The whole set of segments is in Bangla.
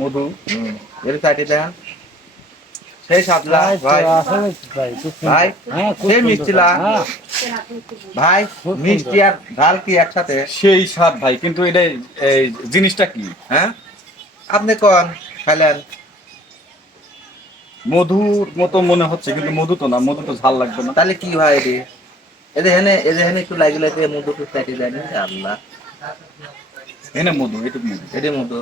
মধু এর চাটি দেন। সেই সাতলা ভাই ভাই। সেই মিষ্টিলা ভাই মিষ্টি আর ঝাল কি একসাথে? সেই স্বাদ ভাই কিন্তু এটা এই জিনিসটা কি? হ্যাঁ? আপনি কোন? খাইলেন মধুর মতো মনে হচ্ছে কিন্তু মধু তো না মধু তো ঝাল লাগবে না। তাহলে কি হয় এটি? এদের হেনে এদের হেনে একটু লাগিলে মধু একটু চাটি দেয় না আল্লাহ এনে মধু এটি মধু।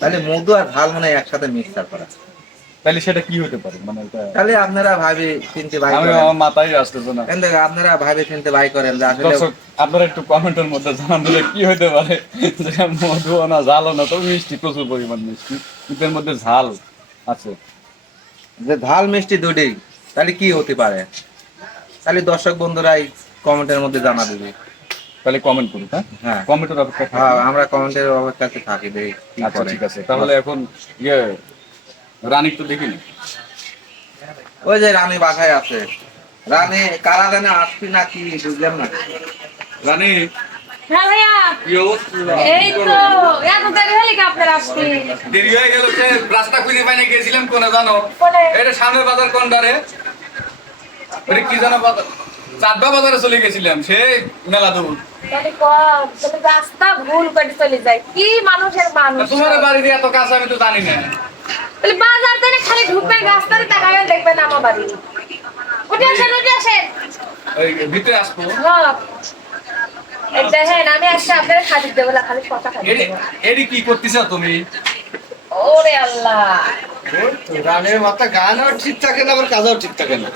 তাহলে মধু আর ঝাল মানে একসাথে মিক্সার করা। তাহলে সেটা কি হতে পারে? মানে তাহলে আপনারা ভাবে চিনতে ভাই আমি আমার মাথায় আসতেছে না। কেন দেখো, আপনারা ভাবে চিনতে ভাই করেন যে আসলে আপনারা একটু কমেন্টের মধ্যে জানান দিলে কি হতে পারে। যেটা মধু না ঝালও না তবে মিষ্টি প্রচুর পরিমাণ মিষ্টি। কিন্তু মধ্যে ঝাল আছে। যে ঝাল মিষ্টি দুটি তাহলে কি হতে পারে? তাহলে দর্শক বন্ধুরাই কমেন্টের মধ্যে জানা দেবে তাহলে কমেন্ট করুন হ্যাঁ? হ্যাঁ। কমেন্টের অপেক্ষা হ্যাঁ আমরা কমেন্টের অবস্থাতে থাকি আচ্ছা ঠিক আছে। তাহলে এখন ইয়ে রানিক তো দেখিনি ওই যে রানী বাসায় আছে। রানী কারা জানে আসছি না কি বুঝলাম না। রানী হ্যাঁ ভাইয়া। অবস্থা? এই তো এত দেরি হলে কি আপনার আসতে? দেরি হয়ে গেল সে রাস্তা খুঁজে পাইনি গেছিলাম কোনে জানো? এটা সামনের বাজার কোন দারে কি জানো বাজার? চাঁদবা বাজারে চলে গেছিলাম সে মেলা তাহলে রাস্তা ভুল করে চলে যায়। কি মানুষের মানুষ? তোমার বাড়ি এত কাছে আমি তো জানি না। তাহলে বাজার থেকে খালি ঢুকবেন রাস্তাতে তাকায় দেখবেন আমার বাড়ি। উঠে আসেন উঠে আসেন। ভিতরে আসব। হ্যাঁ। দেখেন আমি আসছে আপনার খাদি দেবো না খালি কথা খাদি এডি দেবো। কি করতেছ তুমি? ওরে আল্লাহ। গানের মাথা গানও ঠিক থাকে না আবার কাজও ঠিক থাকে না।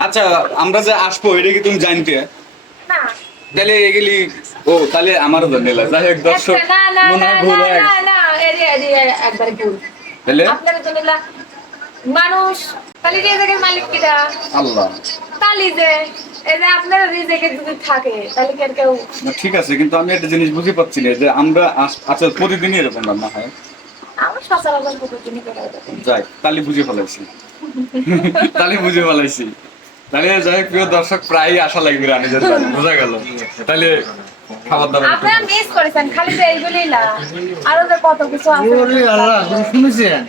আচ্ছা আমরা যে আসব এটা কি তুমি জানতে? না। তাহলে এগুলি ও তাহলে যাই হোক দর্শক মনে হয় ভুল হয়ে একবারে তাহলে? আপনার জন্য মানুষ। তাহলে রিজেকের মালিক কিরা আল্লাহ। তালি যে এই যে আপনার রিজেকে যদি থাকে তাহলে কি আর কেউ ঠিক আছে কিন্তু আমি একটা জিনিস বুঝতে পারছি না যে আমরা আচ্ছা প্রতিদিনই এরকম রান্না হয়? আমার সচরাচর প্রতিদিনই করে দেবে যাই তাহলে বুঝে ফেলাইছি। তাহলে বুঝে ফেলাইছি। তাহলে যাই প্রিয় দর্শক প্রায় আশা লাগবে বাড়ি, বোঝা গেল। তাহলে খাবার দাবার আপনারা মিস করেছেন খালি তো এইগুলোই না। আরও যে কত কিছু আছে। ওরে আল্লাহ শুনেছেন?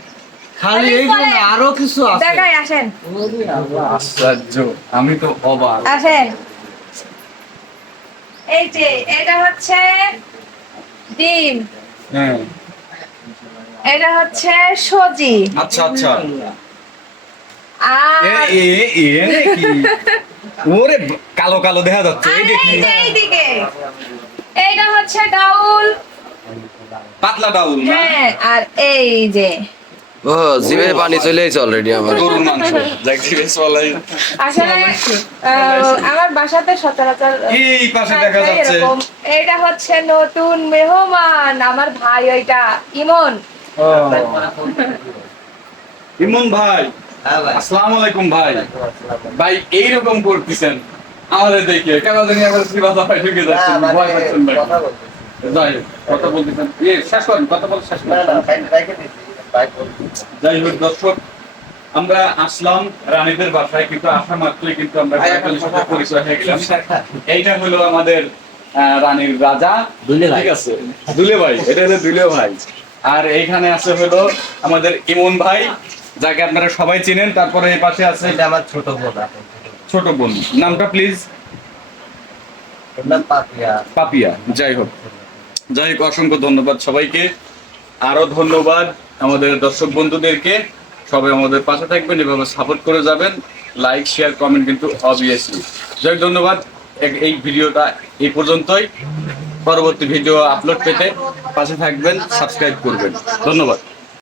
খালি এইগুলো না আরও কিছু আছে। দেখাই আসেন। ওরে আল্লাহ আশ্চর্য আমি তো অবাক। আসেন। এই যে এটা হচ্ছে ডিম। হ্যাঁ। এটা হচ্ছে সজি। আচ্ছা আচ্ছা। এ আর এ এ নাকি ওরে কালো কালো দেখা যাচ্ছে এই দেখি। এইদিকে। এইটা হচ্ছে ডাউল। পাতলা ডাউল হ্যাঁ আর এই যে। ও জিভে পানি চলে এসেছে অলরেডি আমার। গরুর মাংস। দেখ জিজ্ঞেস বলাই আসলে আমার বাসাতে সচরাচর এই পাশে দেখা যাচ্ছে। এটা হচ্ছে নতুন মেহমান আমার ভাই ওইটা ইমন। ইমন হ্যাঁ ভাই। আসসালামু আলাইকুম ভাই। ভাই এইরকম করতেছেন আমাদের দেখে। কেন জানি আবার বাধা হয় ঢুকে যাচ্ছে মানে ভয় পাচ্ছেন ভাই। যাই কথা বলতেছেন। ইয়ে শেষ করেন কথা বল শেষ করেন। যাই হোক দর্শক আমরা আসলাম রানীদের বাসায় কিন্তু আসা মাত্রই কিন্তু আমরা সাথে পরিচয় হয়ে গেলাম। এইটা হলো আমাদের আহ, রানীর রাজা। দুলে ভাই। ঠিক আছে? দুলে ভাই এটা হলো দুলে ভাই। আর এইখানে আছে হলো আমাদের ইমন ভাই। যাকে আপনারা সবাই চিনেন তারপরে এই পাশে আছে এটা আমার ছোট বোন। ছোট বোন। নামটা প্লিজ পাপিয়া। পাপিয়া যাই হোক। যাই হোক অসংখ্য ধন্যবাদ সবাইকে। আরও ধন্যবাদ আমাদের দর্শক বন্ধুদেরকে। সবাই আমাদের পাশে থাকবেন এভাবে সাপোর্ট করে যাবেন। লাইক শেয়ার কমেন্ট কিন্তু অবভিয়াসলি যাই হোক, ধন্যবাদ। এই ভিডিওটা এই পর্যন্তই। পরবর্তী ভিডিও আপলোড পেতে পাশে থাকবেন সাবস্ক্রাইব করবেন। ধন্যবাদ।